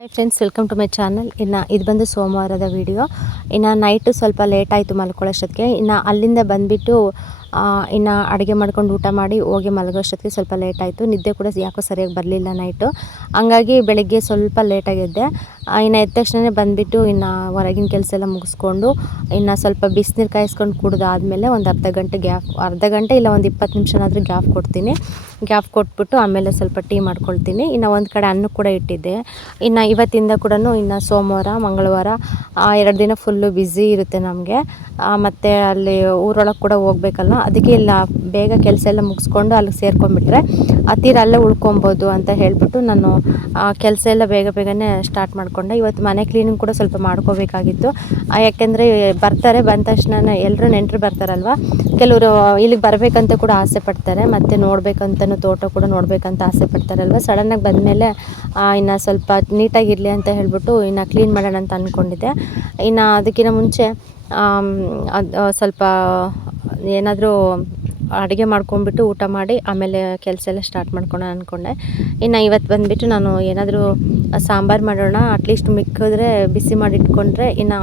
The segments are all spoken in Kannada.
Hi friends, welcome to my channel. ಇನ್ನು ಇದು ಬಂದು ಸೋಮವಾರದ ವಿಡಿಯೋ. ಇನ್ನು ನೈಟು ಸ್ವಲ್ಪ ಲೇಟ್ ಆಯಿತು ಮಲ್ಕೊಳ್ಳೋಷ್ಟೊತ್ತಿಗೆ. ಇನ್ನು ಅಲ್ಲಿಂದ ಬಂದುಬಿಟ್ಟು ಇನ್ನು ಅಡುಗೆ ಮಾಡ್ಕೊಂಡು ಊಟ ಮಾಡಿ ಹೋಗಿ ಮಲಗೋಷ್ಟೊತ್ತಿಗೆ ಸ್ವಲ್ಪ ಲೇಟ್ ಆಯಿತು. ನಿದ್ದೆ ಕೂಡ ಯಾಕೋ ಸರಿಯಾಗಿ ಬರಲಿಲ್ಲ ನೈಟು. ಹಂಗಾಗಿ ಬೆಳಗ್ಗೆ ಸ್ವಲ್ಪ ಲೇಟಾಗಿದ್ದೆ. ಇನ್ನು ಎದ್ದ ತಕ್ಷಣ ಬಂದುಬಿಟ್ಟು ಇನ್ನು ಹೊರಗಿನ ಕೆಲಸ ಎಲ್ಲ ಮುಗಿಸ್ಕೊಂಡು ಇನ್ನು ಸ್ವಲ್ಪ ಬಿಸಿನೀರು ಕಾಯಿಸ್ಕೊಂಡು ಕುಡಿದಾದ್ಮೇಲೆ ಒಂದು ಅರ್ಧ ಗಂಟೆ ಇಲ್ಲ ಒಂದು 20 ನಿಮಿಷನಾದರೂ ಗ್ಯಾಪ್ ಕೊಡ್ತೀನಿ. ಗ್ಯಾಪ್ ಕೊಟ್ಬಿಟ್ಟು ಆಮೇಲೆ ಸ್ವಲ್ಪ ಟೀ ಮಾಡ್ಕೊಳ್ತೀನಿ. ಇನ್ನು ಒಂದು ಕಡೆ ಅನ್ನ ಕೂಡ ಇಟ್ಟಿದ್ದೆ. ಇನ್ನು ಇವತ್ತಿಂದ ಕೂಡ ಇನ್ನು ಸೋಮವಾರ ಮಂಗಳವಾರ 2 ದಿನ ಫುಲ್ಲು ಬ್ಯುಸಿ ಇರುತ್ತೆ ನಮಗೆ. ಮತ್ತು ಅಲ್ಲಿ ಊರೊಳಗೆ ಕೂಡ ಹೋಗ್ಬೇಕಲ್ಲ, ಅದಕ್ಕೆ ಇಲ್ಲ ಬೇಗ ಕೆಲಸ ಎಲ್ಲ ಮುಗಿಸ್ಕೊಂಡು ಅಲ್ಲಿಗೆ ಸೇರ್ಕೊಂಡ್ಬಿಟ್ರೆ ತೀರ ಅಲ್ಲೇ ಉಳ್ಕೊಬೋದು ಅಂತ ಹೇಳಿಬಿಟ್ಟು ನಾನು ಕೆಲಸ ಎಲ್ಲ ಬೇಗನೆ ಸ್ಟಾರ್ಟ್ ಮಾಡಿಕೊಂಡೆ. ಇವತ್ತು ಮನೆ ಕ್ಲೀನಿಂಗ್ ಕೂಡ ಸ್ವಲ್ಪ ಮಾಡ್ಕೋಬೇಕಾಗಿತ್ತು. ಯಾಕೆಂದರೆ ಬಂದ ತಕ್ಷಣ ಎಲ್ಲರೂ ನೆಂಟರು ಬರ್ತಾರಲ್ವ, ಕೆಲವರು ಇಲ್ಲಿಗೆ ಬರಬೇಕಂತ ಕೂಡ ಆಸೆ ಪಡ್ತಾರೆ, ಮತ್ತು ನೋಡಬೇಕಂತನೂ ತೋಟ ಕೂಡ ನೋಡಬೇಕಂತ ಆಸೆ ಪಡ್ತಾರಲ್ವ. ಸಡನ್ನಾಗಿ ಬಂದಮೇಲೆ ಇನ್ನು ಸ್ವಲ್ಪ ನೀಟಾಗಿರಲಿ ಅಂತ ಹೇಳ್ಬಿಟ್ಟು ಇನ್ನು ಕ್ಲೀನ್ ಮಾಡೋಣ ಅಂತ ಅಂದ್ಕೊಂಡಿದ್ದೆ. ಇನ್ನು ಅದಕ್ಕಿಂತ ಮುಂಚೆ ಅದು ಸ್ವಲ್ಪ ಏನಾದರೂ ಅಡುಗೆ ಮಾಡ್ಕೊಂಡ್ಬಿಟ್ಟು ಊಟ ಮಾಡಿ ಆಮೇಲೆ ಕೆಲಸ ಎಲ್ಲ ಸ್ಟಾರ್ಟ್ ಮಾಡ್ಕೊಳ್ಳೋಣ ಅಂದ್ಕೊಂಡೆ. ಇನ್ನು ಇವತ್ತು ಬಂದುಬಿಟ್ಟು ನಾನು ಏನಾದರೂ ಸಾಂಬಾರು ಮಾಡೋಣ, ಅಟ್ಲೀಸ್ಟ್ ಮಿಕ್ಕಿದ್ರೆ ಬಿಸಿ ಮಾಡಿ ಇಟ್ಕೊಂಡ್ರೆ ಇನ್ನು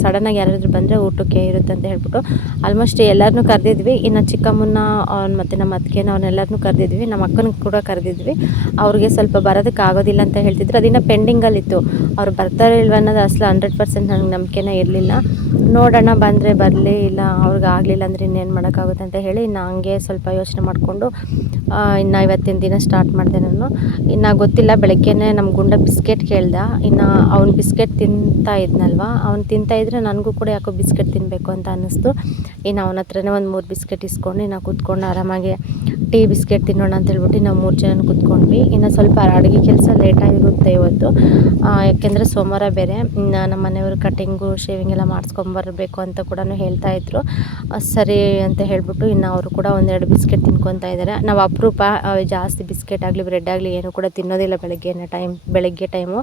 ಸಡನ್ನಾಗಿ ಯಾರಾದರೂ ಬಂದರೆ ಊಟಕ್ಕೆ ಇರುತ್ತೆ ಅಂತ ಹೇಳ್ಬಿಟ್ಟು ಆಲ್ಮೋಸ್ಟ್ ಎಲ್ಲರನ್ನೂ ಕರೆದಿದ್ವಿ. ಇನ್ನು ಚಿಕ್ಕಮ್ಮನ ಮತ್ತು ನಮ್ಮ ಅತ್ತಿಗೆನ ಅವ್ರನ್ನೆಲ್ಲರನ್ನೂ ಕರೆದಿದ್ವಿ. ನಮ್ಮ ಅಕ್ಕನ ಕೂಡ ಕರೆದಿದ್ವಿ. ಅವ್ರಿಗೆ ಸ್ವಲ್ಪ ಬರೋದಕ್ಕೆ ಆಗೋದಿಲ್ಲ ಅಂತ ಹೇಳ್ತಿದ್ರು. ಅದಿನ್ನು ಪೆಂಡಿಂಗಲ್ಲಿತ್ತು. ಅವ್ರು ಬರ್ತಾರೆ ಇಲ್ವ ಅನ್ನೋದು ಅಸಲು 100% ನನಗೆ ನಂಬಿಕೆನೇ ಇರಲಿಲ್ಲ. ನೋಡೋಣ, ಬಂದರೆ ಬರಲಿ, ಇಲ್ಲ ಅವ್ರಿಗೆ ಆಗಲಿಲ್ಲ ಅಂದರೆ ಇನ್ನೇನು ಮಾಡೋಕ್ಕಾಗುತ್ತೆ ಅಂತ ಹೇಳಿ ಇನ್ನು ಹಂಗೆ ಸ್ವಲ್ಪ ಯೋಚನೆ ಮಾಡಿಕೊಂಡು ಇನ್ನು ಇವತ್ತಿನ ದಿನ ಸ್ಟಾರ್ಟ್ ಮಾಡಿದೆ ನಾನು. ಇನ್ನು ಗೊತ್ತಿಲ್ಲ, ಬೆಳಗ್ಗೆನೇ ನಮ್ಮ ಗುಂಡ ಬಿಸ್ಕೆಟ್ ಕೇಳ್ದ. ಇನ್ನು ಅವ್ನು ಬಿಸ್ಕೆಟ್ ತಿಂತಾ ಇದ್ನಲ್ವ, ಅವ್ನು ತಿಂತಾಯಿದ್ರೆ ನನಗೂ ಕೂಡ ಯಾಕೋ ಬಿಸ್ಕೆಟ್ ತಿನ್ನಬೇಕು ಅಂತ ಅನ್ನಿಸ್ತು. ಇನ್ನು ಅವನ ಹತ್ರನೇ ಒಂದು 3 ಬಿಸ್ಕೆಟ್ ಇಸ್ಕೊಂಡು ಇನ್ನು ಕೂತ್ಕೊಂಡು ಆರಾಮಾಗಿ ಟೀ ಬಿಸ್ಕೆಟ್ ತಿನ್ನೋಣ ಅಂತ ಹೇಳ್ಬಿಟ್ಟು ನಾವು 3 ಜನ ಕೂತ್ಕೊಂಡ್ವಿ. ಇನ್ನು ಸ್ವಲ್ಪ ಅಡುಗೆ ಕೆಲಸ ಲೇಟಾಗಿರುತ್ತೆ ಇವತ್ತು, ಯಾಕೆಂದರೆ ಸೋಮವಾರ ಬೇರೆ. ಇನ್ನು ನಮ್ಮ ಮನೆಯವರು ಕಟಿಂಗು ಶೇವಿಂಗ್ ಎಲ್ಲ ಮಾಡಿಸ್ಕೊಂಬರ್ಬೇಕು ಅಂತ ಕೂಡ ಹೇಳ್ತಾಯಿದ್ರು. ಸರಿ ಅಂತ ಹೇಳ್ಬಿಟ್ಟು ಇನ್ನು ಅವರು ಕೂಡ 1-2 ಬಿಸ್ಕೆಟ್ ತಿನ್ಕೊತಾ ಇದ್ದಾರೆ. ನಾವು ಅಪರೂಪ ಜಾಸ್ತಿ ಬಿಸ್ಕೆಟ್ ಆಗಲಿ ಬ್ರೆಡ್ ಆಗಲಿ ಏನೂ ಕೂಡ ತಿನ್ನೋದಿಲ್ಲ ಬೆಳಗ್ಗೆ ಟೈಮು.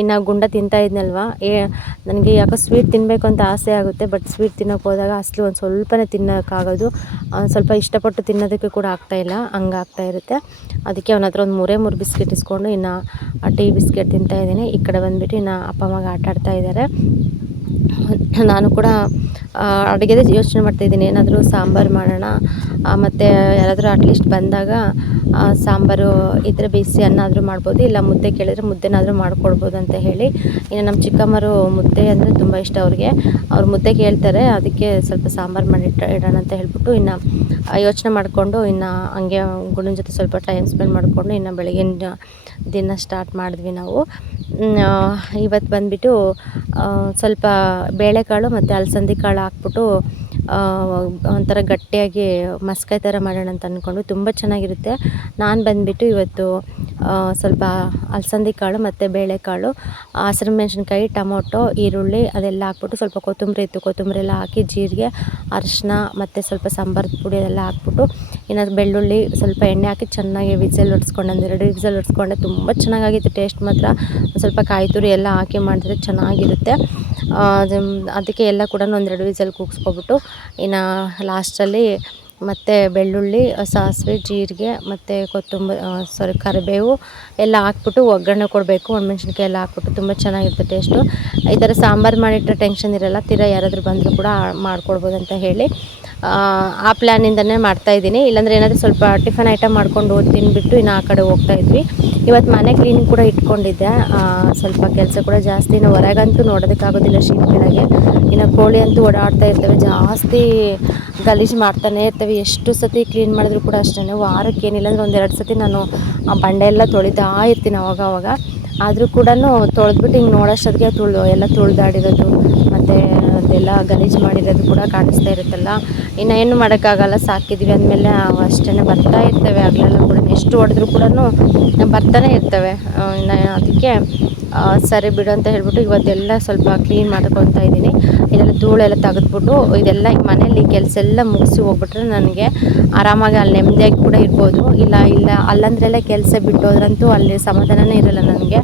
ಇನ್ನು ಗುಂಡ ತಿಂತಾ ಇದ್ನಲ್ವ, ನನಗೆ ಯಾಕೋ ಸ್ವೀಟ್ ತಿನ್ನಬೇಕು ಅಂತ ಆಸೆ ಆಗುತ್ತೆ. ಬಟ್ ಸ್ವೀಟ್ ತಿನ್ನೋಕೆ ಹೋದಾಗ ಅಸಲು ಒಂದು ಸ್ವಲ್ಪನೇ ತಿನ್ನೋಕ್ಕಾಗೋದು, ಸ್ವಲ್ಪ ಇಷ್ಟಪಟ್ಟು ತಿನ್ನೋದಕ್ಕೆ ಕೂಡ ಆಗ್ತಾಯಿಲ್ಲ, ಹಂಗಾಗ್ತಾ ಇರುತ್ತೆ. ಅದಕ್ಕೆ ಅವನ ಹತ್ರ ಒಂದು 3 ಬಿಸ್ಕೆಟ್ ಇಸ್ಕೊಂಡು ಇನ್ನು ಟೀ ಬಿಸ್ಕೆಟ್ ತಿಂತಾಯಿದ್ದೀನಿ. ಈ ಕಡೆ ಬಂದುಬಿಟ್ಟು ಇನ್ನು ಅಪ್ಪ ಮಗ ಆಟ ಆಡ್ತಾ ಇದ್ದಾರೆ. ನಾನು ಕೂಡ ಅಡುಗೆದೇ ಯೋಚನೆ ಮಾಡ್ತಾಯಿದ್ದೀನಿ, ಏನಾದರೂ ಸಾಂಬಾರು ಮಾಡೋಣ, ಮತ್ತು ಯಾರಾದರೂ ಅಟ್ಲೀಸ್ಟ್ ಬಂದಾಗ ಸಾಂಬಾರು ಇದ್ದರೆ ಬೇಯಿಸಿ ಅನ್ನ ಆದರೂ ಮಾಡ್ಬೋದು, ಇಲ್ಲ ಮುದ್ದೆ ಕೇಳಿದರೆ ಮುದ್ದೆನಾದರೂ ಮಾಡ್ಕೊಡ್ಬೋದು ಅಂತ ಹೇಳಿ. ಇನ್ನು ನಮ್ಮ ಚಿಕ್ಕಮ್ಮರು ಮುದ್ದೆ ಅಂದರೆ ತುಂಬ ಇಷ್ಟ ಅವ್ರಿಗೆ. ಅವ್ರು ಮುದ್ದೆ ಕೇಳ್ತಾರೆ, ಅದಕ್ಕೆ ಸ್ವಲ್ಪ ಸಾಂಬಾರು ಮಾಡಿ ಇಡೋಣ ಅಂತ ಹೇಳ್ಬಿಟ್ಟು ಇನ್ನು ಯೋಚನೆ ಮಾಡಿಕೊಂಡು ಇನ್ನು ಹಂಗೆ ಗುಂಡನ ಜೊತೆ ಸ್ವಲ್ಪ ಟೈಮ್ ಸ್ಪೆಂಡ್ ಮಾಡಿಕೊಂಡು ಇನ್ನು ಬೆಳಗಿನ ದಿನ ಸ್ಟಾರ್ಟ್ ಮಾಡಿದ್ವಿ ನಾವು. ಇವತ್ತು ಬಂದುಬಿಟ್ಟು ಸ್ವಲ್ಪ ಬೇಳೆಕಾಳು ಮತ್ತು ಅಲಸಂದಿ ಕಾಳು ಹಾಕ್ಬಿಟ್ಟು ಒಂಥರ ಗಟ್ಟಿಯಾಗಿ ಮಸ್ಕಾಯಿ ಥರ ಮಾಡೋಣ ಅಂತ ಅಂದ್ಕೊಂಡು ತುಂಬ ಚೆನ್ನಾಗಿರುತ್ತೆ. ನಾನು ಬಂದುಬಿಟ್ಟು ಇವತ್ತು ಸ್ವಲ್ಪ ಅಲಸಂದಿ ಕಾಳು ಮತ್ತು ಬೇಳೆಕಾಳು, ಹಸಿರು ಮೆಣಸಿನ್ಕಾಯಿ, ಟೊಮೊಟೊ, ಈರುಳ್ಳಿ ಅದೆಲ್ಲ ಹಾಕ್ಬಿಟ್ಟು ಸ್ವಲ್ಪ ಕೊತ್ತಂಬರಿ ಎಲ್ಲ ಹಾಕಿ ಜೀರಿಗೆ, ಅರಿಶಿನ ಮತ್ತು ಸ್ವಲ್ಪ ಸಾಂಬಾರು ಪುಡಿ ಅದೆಲ್ಲ ಹಾಕ್ಬಿಟ್ಟು ಇನ್ನು ಬೆಳ್ಳುಳ್ಳಿ ಸ್ವಲ್ಪ ಎಣ್ಣೆ ಹಾಕಿ ಚೆನ್ನಾಗಿ ವಿಸಲ್ ಹೊಡ್ಸ್ಕೊಂಡು 1-2 ವಿಸಲ್ ಹೊಡ್ಸ್ಕೊಂಡೆ. ತುಂಬ ಚೆನ್ನಾಗಾಗಿತ್ತು ಟೇಸ್ಟ್ ಮಾತ್ರ. ಸ್ವಲ್ಪ ಕಾಯಿ ತುರಿ ಎಲ್ಲ ಹಾಕಿ ಮಾಡಿದ್ರೆ ಚೆನ್ನಾಗಿರುತ್ತೆ. ಅದಕ್ಕೆ ಎಲ್ಲ ಕೂಡ 1-2 ವಿಸಲ್ ಕೂಗಿಸ್ಕೊಬಿಟ್ಟು ಇನ್ನು ಲಾಸ್ಟಲ್ಲಿ ಮತ್ತು ಬೆಳ್ಳುಳ್ಳಿ, ಸಾಸಿವೆ, ಜೀರಿಗೆ ಮತ್ತು ಕರಿಬೇವು ಎಲ್ಲ ಹಾಕ್ಬಿಟ್ಟು ಒಗ್ಗರಣೆ ಕೊಡಬೇಕು. ಒಣಮೆಣ್ಸಿನ್ಕಾಯಿ ಎಲ್ಲ ಹಾಕ್ಬಿಟ್ಟು ತುಂಬ ಚೆನ್ನಾಗಿರುತ್ತೆ ಟೇಸ್ಟು. ಈ ಥರ ಸಾಂಬಾರು ಮಾಡಿಟ್ಟರೆ ಟೆನ್ಷನ್ ಇರೋಲ್ಲ, ತೀರಾ ಯಾರಾದರೂ ಬಂದರೂ ಕೂಡ ಮಾಡ್ಕೊಡ್ಬೋದು ಅಂತ ಹೇಳಿ ಆ ಪ್ಲ್ಯಾನಿಂದನೇ ಮಾಡ್ತಾಯಿದ್ದೀನಿ. ಇಲ್ಲಾಂದರೆ ಏನಾದರೂ ಸ್ವಲ್ಪ ಟಿಫನ್ ಐಟಮ್ ಮಾಡ್ಕೊಂಡು ತಿಂದುಬಿಟ್ಟು ಇನ್ನು ಆ ಕಡೆ ಹೋಗ್ತಾಯಿದ್ವಿ. ಇವತ್ತು ಮನೆ ಕ್ಲೀನಿಂಗ್ ಕೂಡ ಇಟ್ಕೊಂಡಿದ್ದೆ. ಸ್ವಲ್ಪ ಕೆಲಸ ಕೂಡ ಜಾಸ್ತಿ. ಇನ್ನು ಹೊರಗಂತೂ ನೋಡೋದಕ್ಕಾಗೋದಿಲ್ಲ ಶೀಟ್ ಕೆಳಗೆ. ಇನ್ನು ಕೋಳಿ ಅಂತೂ ಓಡಾಡ್ತಾ ಇರ್ತವೆ, ಜಾಸ್ತಿ ಗಲೀಜು ಮಾಡ್ತಾನೆ ಇರ್ತವೆ. ಎಷ್ಟು ಸತಿ ಕ್ಲೀನ್ ಮಾಡಿದ್ರು ಕೂಡ ಅಷ್ಟೇ, ವಾರಕ್ಕೆ ಏನಿಲ್ಲ ಅಂದರೆ 1-2 ಸತಿ ನಾನು ಆ ಬಂಡೆ ಎಲ್ಲ ತೊಳಿತಾ ಇರ್ತೀನಿ ಅವಾಗ. ಆದರೂ ಕೂಡ ತೊಳೆದ್ಬಿಟ್ಟು ಹಿಂಗೆ ನೋಡೋಷ್ಟೊತ್ತಿಗೆ ಎಲ್ಲ ತುಳಿದಾಡಿರೋದು ಮತ್ತು ಅದೆಲ್ಲ ಗಲೀಜು ಮಾಡಿರೋದು ಕೂಡ ಕಾಣಿಸ್ತಾ ಇರುತ್ತಲ್ಲ. ಇನ್ನು ಏನು ಮಾಡೋಕ್ಕಾಗಲ್ಲ, ಸಾಕಿದ್ವಿ ಅಂದಮೇಲೆ ಅಷ್ಟೇ ಬರ್ತಾ ಇರ್ತವೆ. ಆಗಲೆಲ್ಲ ಕೂಡ ಎಷ್ಟು ಹೊಡೆದ್ರೂ ಕೂಡ ಬರ್ತಾನೆ ಇರ್ತವೆ. ಇನ್ನು ಅದಕ್ಕೆ ಸರಿ ಬಿಡು ಅಂತ ಹೇಳ್ಬಿಟ್ಟು ಇವತ್ತೆಲ್ಲ ಸ್ವಲ್ಪ ಕ್ಲೀನ್ ಮಾಡ್ಕೊತಾ ಇದ್ದೀನಿ. ಇದೆಲ್ಲ ಧೂಳೆಲ್ಲ ತೆಗೆದ್ಬಿಟ್ಟು ಇದೆಲ್ಲ ಮನೇಲಿ ಕೆಲಸ ಎಲ್ಲ ಮುಗಿಸಿ ಹೋಗ್ಬಿಟ್ರೆ ನನಗೆ ಆರಾಮಾಗಿ ಅಲ್ಲಿ ನೆಮ್ಮದಿಯಾಗಿ ಕೂಡ ಇರ್ಬೋದು. ಇಲ್ಲ ಅಲ್ಲಂದ್ರೆಲ್ಲ ಕೆಲಸ ಬಿಟ್ಟೋದ್ರಂತೂ ಅಲ್ಲಿ ಸಮಾಧಾನನೇ ಇರೋಲ್ಲ ನನಗೆ.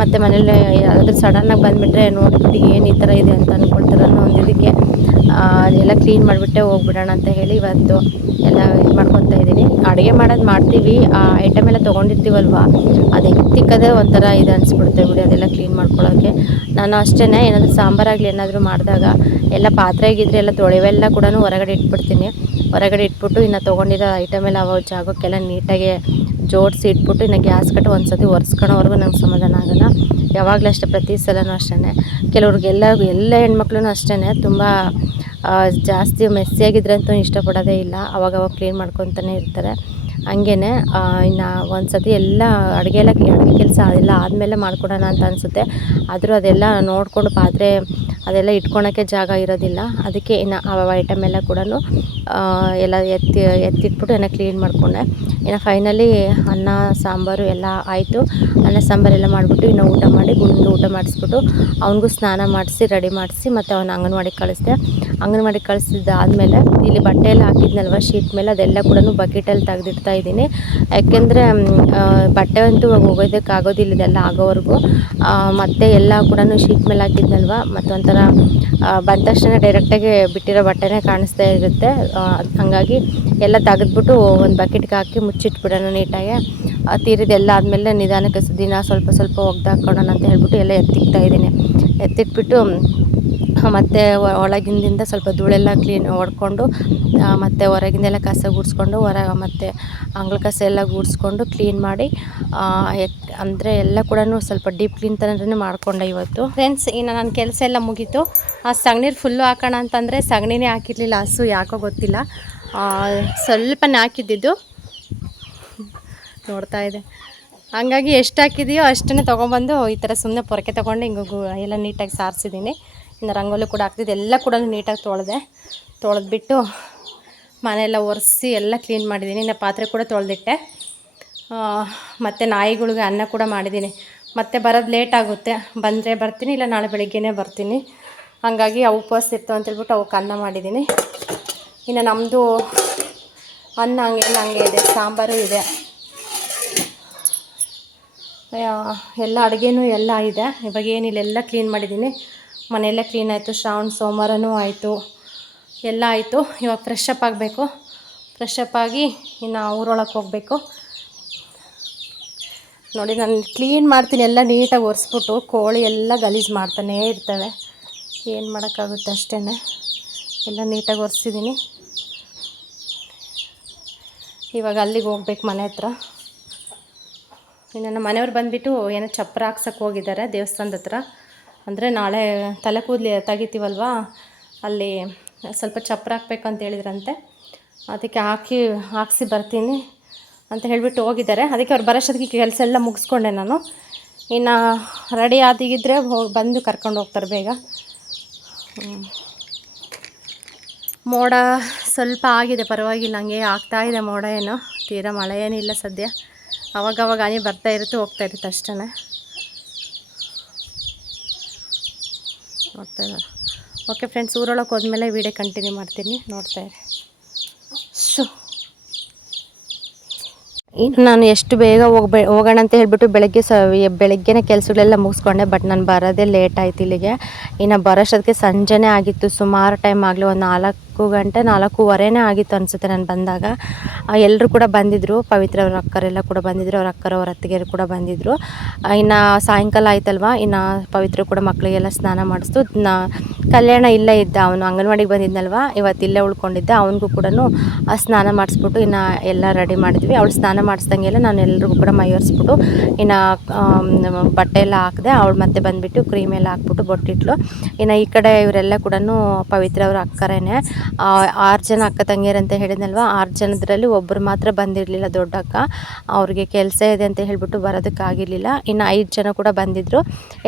ಮತ್ತು ಮನೇಲಿ ಯಾರಾದರೂ ಸಡನ್ನಾಗಿ ಬಂದುಬಿಟ್ರೆ ನೋಡಿಬಿಟ್ಟು ಏನು ಈ ಥರ ಇದೆ ಅಂತ ಅಂದ್ಕೊಳ್ತಾರೆ ಅನ್ನೋ ಒಂದು ಇದಕ್ಕೆ ಅದೆಲ್ಲ ಕ್ಲೀನ್ ಮಾಡಿಬಿಟ್ಟೆ ಹೋಗ್ಬಿಡೋಣ ಅಂತ ಹೇಳಿ ಇವತ್ತು ಎಲ್ಲ ಇದು ಮಾಡ್ಕೊತಾ ಇದ್ದೀನಿ. ಅಡುಗೆ ಮಾಡೋದು ಮಾಡ್ತೀವಿ, ಆ ಐಟಮ್ ಎಲ್ಲ ತೊಗೊಂಡಿರ್ತೀವಲ್ವ, ಅದು ಎತ್ತಿಕ್ಕದೇ ಒಂಥರ ಇದು ಅನಿಸ್ಬಿಡುತ್ತೆ ಬಿಡಿ ಅದೆಲ್ಲ ಕ್ಲೀನ್ ಮಾಡ್ಕೊಳ್ಳೋಕ್ಕೆ. ನಾನು ಅಷ್ಟೇ ಏನಾದರೂ ಸಾಂಬಾರಾಗಲಿ ಏನಾದರೂ ಮಾಡಿದಾಗ ಎಲ್ಲ ಪಾತ್ರೆಗಿದ್ರೆ ಎಲ್ಲ ತೊಳೆವೆಲ್ಲ ಕೂಡ ಹೊರಗಡೆ ಇಟ್ಬಿಡ್ತೀನಿ. ಹೊರಗಡೆ ಇಟ್ಬಿಟ್ಟು ಇನ್ನು ತೊಗೊಂಡಿರೋ ಐಟಮ್ ಎಲ್ಲ ಅವ ಜಾಗಕ್ಕೆಲ್ಲ ನೀಟಾಗಿ ಜೋಡಿಸಿ ಇಟ್ಬಿಟ್ಟು ಇನ್ನು ಗ್ಯಾಸ್ ಕಟ್ಟು ಒಂದು ಸತಿ ಒರೆಸ್ಕೊಳ್ಳೋವರೆಗೂ ನಂಗೆ ಸಮಾಧಾನ ಆಗೋಲ್ಲ. ಯಾವಾಗಲೂ ಅಷ್ಟೇ, ಪ್ರತಿ ಸಲವೂ ಅಷ್ಟೇ. ಎಲ್ಲ ಹೆಣ್ಮಕ್ಳು ಅಷ್ಟೇ ತುಂಬ ಜಾಸ್ತಿ ಮೆಸ್ಸಿಯಾಗಿದ್ರೆ ಅಂತೂ ಇಷ್ಟಪಡೋದೇ ಇಲ್ಲ, ಅವಾಗವಾಗ ಕ್ಲೀನ್ ಮಾಡ್ಕೊತಾನೆ ಇರ್ತಾರೆ. ಹಂಗೇ ಇನ್ನು ಒಂದು ಸತಿ ಎಲ್ಲ ಅಡುಗೆ ಕೆಲಸ ಅದೆಲ್ಲ ಆದಮೇಲೆ ಮಾಡ್ಕೊಡೋಣ ಅಂತ ಅನಿಸುತ್ತೆ. ಆದರೂ ಅದೆಲ್ಲ ನೋಡಿಕೊಂಡು ಪಾತ್ರೆ ಅದೆಲ್ಲ ಇಟ್ಕೊಳೋಕ್ಕೆ ಜಾಗ ಇರೋದಿಲ್ಲ. ಅದಕ್ಕೆ ಇನ್ನು ಆ ಐಟಮ್ ಎಲ್ಲ ಕೂಡ ಎಲ್ಲ ಎತ್ತಿಟ್ಬಿಟ್ಟು ಎಲ್ಲ ಕ್ಲೀನ್ ಮಾಡಿಕೊಂಡೆ. ಇನ್ನು ಫೈನಲಿ ಅನ್ನ ಸಾಂಬಾರು ಎಲ್ಲ ಆಯಿತು. ಅನ್ನ ಸಾಂಬಾರೆಲ್ಲ ಮಾಡಿಬಿಟ್ಟು ಇನ್ನು ಊಟ ಮಾಡಿ ಗುಂಡು ಊಟ ಮಾಡಿಸ್ಬಿಟ್ಟು ಅವನಿಗೂ ಸ್ನಾನ ಮಾಡಿಸಿ ರೆಡಿ ಮಾಡಿಸಿ ಮತ್ತು ಅವನ ಅಂಗನವಾಡಿಗೆ ಕಳಿಸ್ದೆ. ಅಂಗನವಾಡಿಗೆ ಕಳಿಸಿದ್ದಾದಮೇಲೆ ಇಲ್ಲಿ ಬಟ್ಟೆ ಎಲ್ಲ ಹಾಕಿದ್ನಲ್ವ ಶೀಟ್ ಮೇಲೆ, ಅದೆಲ್ಲ ಕೂಡ ಬಕೆಟಲ್ಲಿ ತೆಗೆದಿಡ್ತಾ ಇದ್ದೀನಿ. ಯಾಕೆಂದರೆ ಬಟ್ಟೆ ಅಂತೂ ಒಗೆಯೋದಕ್ಕೆ ಆಗೋದಿಲ್ಲ ಇದೆಲ್ಲ ಆಗೋವರೆಗೂ. ಮತ್ತು ಎಲ್ಲ ಕೂಡ ಶೀಟ್ ಮೇಲೆ ಹಾಕಿದ್ನಲ್ವ, ಮತ್ತು ಒಂಥರ ಬಂದ ತಕ್ಷಣ ಡೈರೆಕ್ಟಾಗಿ ಬಿಟ್ಟಿರೋ ಬಟ್ಟೆನೇ ಕಾಣಿಸ್ತಾ ಇರುತ್ತೆ. ಹಾಗಾಗಿ ಎಲ್ಲ ತೆಗೆದ್ಬಿಟ್ಟು ಒಂದು ಬಕೆಟ್ಗೆ ಹಾಕಿ ಮುಚ್ಚಿಟ್ಬಿಡೋಣ ನೀಟಾಗಿ. ತೀರಿದೆಲ್ಲ ಆದಮೇಲೆ ನಿಧಾನಕ್ಕೆ ದಿನ ಸ್ವಲ್ಪ ಸ್ವಲ್ಪ ಒಗ್ದಾಕೊಳ್ಳೋಣ ಅಂತ ಹೇಳ್ಬಿಟ್ಟು ಎಲ್ಲ ಎತ್ತಿಕ್ತಾಯಿದ್ದೀನಿ. ಎತ್ತಿಟ್ಬಿಟ್ಟು ಮತ್ತು ಒಳಗಿಂದ ಸ್ವಲ್ಪ ಧೂಳೆಲ್ಲ ಕ್ಲೀನ್ ಹೊಡ್ಕೊಂಡು ಮತ್ತು ಹೊರಗಿಂದೆಲ್ಲ ಕಸ ಗುಡಿಸ್ಕೊಂಡು ಮತ್ತು ಅಂಗಳ ಕಸ ಎಲ್ಲ ಗುಡಿಸ್ಕೊಂಡು ಕ್ಲೀನ್ ಮಾಡಿ ಅಂದರೆ ಎಲ್ಲ ಕೂಡ ಸ್ವಲ್ಪ ಡೀಪ್ ಕ್ಲೀನ್ ಥರನೇ ಮಾಡಿಕೊಂಡೆ ಇವತ್ತು. ಫ್ರೆಂಡ್ಸ್, ಇನ್ನು ನನ್ನ ಕೆಲಸ ಎಲ್ಲ ಮುಗೀತು. ಆ ಸಗಣಿ ಫುಲ್ಲು ಹಾಕೋಣ ಅಂತಂದರೆ ಸಗಣಿನೇ ಹಾಕಿರಲಿಲ್ಲ, ಹಸು ಯಾಕೋ ಗೊತ್ತಿಲ್ಲ, ಸ್ವಲ್ಪನೇ ಹಾಕಿದ್ದಿದ್ದು ನೋಡ್ತಾ ಇದೆ. ಹಂಗಾಗಿ ಎಷ್ಟು ಹಾಕಿದೆಯೋ ಅಷ್ಟನ್ನೇ ತೊಗೊಂಬಂದು ಈ ಥರ ಸುಮ್ಮನೆ ಪೊರಕೆ ತೊಗೊಂಡು ಹಿಂಗೆ ಎಲ್ಲ ನೀಟಾಗಿ ಸಾರಿಸಿದ್ದೀನಿ. ಇನ್ನು ರಂಗೋಲಿ ಕೂಡ ಹಾಕ್ತಿದ್ದೆ, ಎಲ್ಲ ಕೂಡ ನೀಟಾಗಿ ತೊಳೆದ್ಬಿಟ್ಟು ಮನೆಯೆಲ್ಲ ಒರೆಸಿ ಎಲ್ಲ ಕ್ಲೀನ್ ಮಾಡಿದ್ದೀನಿ. ಇನ್ನು ಪಾತ್ರೆ ಕೂಡ ತೊಳೆದಿಟ್ಟೆ. ಮತ್ತು ನಾಯಿಗಳಿಗೆ ಅನ್ನ ಕೂಡ ಮಾಡಿದ್ದೀನಿ. ಮತ್ತೆ ಬರೋದು ಲೇಟ್ ಆಗುತ್ತೆ, ಬಂದರೆ ಬರ್ತೀನಿ, ಇಲ್ಲ ನಾಳೆ ಬೆಳಿಗ್ಗೆನೇ ಬರ್ತೀನಿ. ಹಾಗಾಗಿ ಅವು ಉಪವಾಸ ಇರ್ತಾವೆ ಅಂತೇಳ್ಬಿಟ್ಟು ಅವಕ್ಕೆ ಅನ್ನ ಮಾಡಿದ್ದೀನಿ. ಇನ್ನು ನಮ್ಮದು ಅನ್ನ ಹಂಗೆ ಇದೆ, ಸಾಂಬಾರು ಇದೆ, ಎಲ್ಲ ಅಡುಗೆನೂ ಎಲ್ಲ ಇದೆ. ಇವಾಗ ಏನಿಲ್ಲ, ಎಲ್ಲ ಕ್ಲೀನ್ ಮಾಡಿದ್ದೀನಿ. ಮನೆಯೆಲ್ಲ ಕ್ಲೀನ್ ಆಯಿತು, ಸೋಮವಾರನೂ ಆಯಿತು, ಎಲ್ಲ ಆಯಿತು. ಇವಾಗ ಫ್ರೆಶ್ ಅಪ್ ಆಗಬೇಕು. ಫ್ರೆಶ್ ಅಪ್ ಆಗಿ ಇನ್ನು ಊರೊಳಗೆ ಹೋಗಬೇಕು. ನೋಡಿ, ನಾನು ಕ್ಲೀನ್ ಮಾಡ್ತೀನಿ, ಎಲ್ಲ ನೀಟಾಗಿ ಒರೆಸ್ಬಿಟ್ಟು. ಕೋಳಿ ಎಲ್ಲ ಗಲೀಜು ಮಾಡ್ತಾನೇ ಇರ್ತವೆ, ಏನು ಮಾಡೋಕ್ಕಾಗುತ್ತೆ ಅಷ್ಟೇ. ಎಲ್ಲ ನೀಟಾಗಿ ಒರೆಸಿದ್ದೀನಿ. ಇವಾಗ ಅಲ್ಲಿಗೆ ಹೋಗ್ಬೇಕು, ಮನೆ ಹತ್ರ. ಇನ್ನು ನಮ್ಮ ಮನೆಯವ್ರು ಬಂದುಬಿಟ್ಟು ಏನೋ ಚಪ್ಪರ ಹಾಕ್ಸೋಕ್ಕೆ ಹೋಗಿದ್ದಾರೆ ದೇವಸ್ಥಾನದ ಹತ್ರ. ಅಂದರೆ ನಾಳೆ ತಲೆ ಕೂದಲು ತೆಗಿತೀವಲ್ವ, ಅಲ್ಲಿ ಸ್ವಲ್ಪ ಚಪ್ಪರ ಹಾಕ್ಬೇಕಂತ ಹೇಳಿದ್ರಂತೆ. ಅದಕ್ಕೆ ಹಾಕ್ಸಿ ಬರ್ತೀನಿ ಅಂತ ಹೇಳಿಬಿಟ್ಟು ಹೋಗಿದ್ದಾರೆ. ಅದಕ್ಕೆ ಅವ್ರು ಬರೋಷ್ಟೊತ್ತಿಗೆ ಕೆಲಸ ಎಲ್ಲ ಮುಗಿಸ್ಕೊಂಡೆ ನಾನು. ಇನ್ನು ರೆಡಿ ಆದಿಗಿದ್ರೆ ಬಂದು ಕರ್ಕೊಂಡು ಹೋಗ್ತಾರೆ ಬೇಗ. ಮೋಡ ಸ್ವಲ್ಪ ಆಗಿದೆ, ಪರವಾಗಿಲ್ಲ, ಹಂಗೆ ಆಗ್ತಾಯಿದೆ ಮೋಡ. ಏನು ತೀರಾ ಮಳೆ ಏನಿಲ್ಲ ಸದ್ಯ. ಅವಾಗವಾಗ ಹನಿ ಬರ್ತಾ ಇರುತ್ತೆ, ಹೋಗ್ತಾ ಇರುತ್ತೆ ಅಷ್ಟೇ. ನೋಡ್ತಾ ಇದ್ದಾರೆ. ಓಕೆ ಫ್ರೆಂಡ್ಸ್, ಊರೊಳಗೆ ಹೋದ್ಮೇಲೆ ವೀಡಿಯೋ ಕಂಟಿನ್ಯೂ ಮಾಡ್ತೀನಿ, ನೋಡ್ತಾ ಇರಿ. ಇನ್ನು ನಾನು ಎಷ್ಟು ಬೇಗ ಹೋಗೋಣ ಅಂತ ಹೇಳ್ಬಿಟ್ಟು ಬೆಳಗ್ಗೆನೇ ಕೆಲಸಗಳೆಲ್ಲ ಮುಗಿಸ್ಕೊಂಡೆ. ಬಟ್ ನಾನು ಬರೋದೇ ಲೇಟ್ ಆಯ್ತು ಇಲ್ಲಿಗೆ. ಇನ್ನು ಬರೋಷ್ಟೊತ್ತಿಗೆ ಸಂಜೆನೇ ಆಗಿತ್ತು, ಸುಮಾರು ಟೈಮ್ ಆಗಲಿ, ಒಂದು 4:30 ಆಗಿತ್ತು ಅನಿಸುತ್ತೆ ನಾನು ಬಂದಾಗ. ಎಲ್ಲರೂ ಕೂಡ ಬಂದಿದ್ದರು, ಪವಿತ್ರ ಅವ್ರ ಅಕ್ಕರೆಲ್ಲ ಕೂಡ ಬಂದಿದ್ದರು, ಅವ್ರ ಅವ್ರ ಅತ್ತಿಗೆರು ಕೂಡ ಬಂದಿದ್ದರು. ಇನ್ನು ಸಾಯಂಕಾಲ ಆಯ್ತಲ್ವ, ಇನ್ನು ಪವಿತ್ರ ಕೂಡ ಮಕ್ಕಳಿಗೆಲ್ಲ ಸ್ನಾನ ಮಾಡಿಸ್ತು. ಕಲ್ಯಾಣ ಇಲ್ಲೇ ಇದ್ದ, ಅವನು ಅಂಗನವಾಡಿಗೆ ಬಂದಿದ್ನಲ್ವ, ಇವತ್ತು ಇಲ್ಲೇ ಉಳ್ಕೊಂಡಿದ್ದ. ಅವನಿಗೂ ಕೂಡ ಸ್ನಾನ ಮಾಡಿಸ್ಬಿಟ್ಟು ಇನ್ನು ಎಲ್ಲ ರೆಡಿ ಮಾಡಿದ್ವಿ. ಅವಳು ಸ್ನಾನ ಮಾಡಿಸ್ದಂಗೆಲ್ಲ ನಾನು ಎಲ್ರಿಗೂ ಕೂಡ ಮೈ ಒರೆಸ್ಬಿಟ್ಟು ಇನ್ನು ಬಟ್ಟೆ ಎಲ್ಲ ಹಾಕಿದೆ. ಅವಳು ಮತ್ತೆ ಬಂದುಬಿಟ್ಟು ಕ್ರೀಮ್ ಎಲ್ಲ ಹಾಕ್ಬಿಟ್ಟು ಬೊಟ್ಟಿಟ್ಲು. ಇನ್ನು ಈ ಕಡೆ ಇವರೆಲ್ಲ ಕೂಡ ಪವಿತ್ರ ಅವ್ರ ಅಕ್ಕರೇನೆ. 6 ಜನ ಅಕ್ಕ ತಂಗಿಯರಂತ ಹೇಳಿದ್ನಲ್ವ, 6 ಜನದ್ರಲ್ಲಿ ಒಬ್ಬರು ಮಾತ್ರ ಬಂದಿರಲಿಲ್ಲ, ದೊಡ್ಡ ಅಕ್ಕ. ಅವ್ರಿಗೆ ಕೆಲಸ ಇದೆ ಅಂತ ಹೇಳಿಬಿಟ್ಟು ಬರೋದಕ್ಕಾಗಿರಲಿಲ್ಲ. ಇನ್ನು 5 ಜನ ಕೂಡ ಬಂದಿದ್ದರು.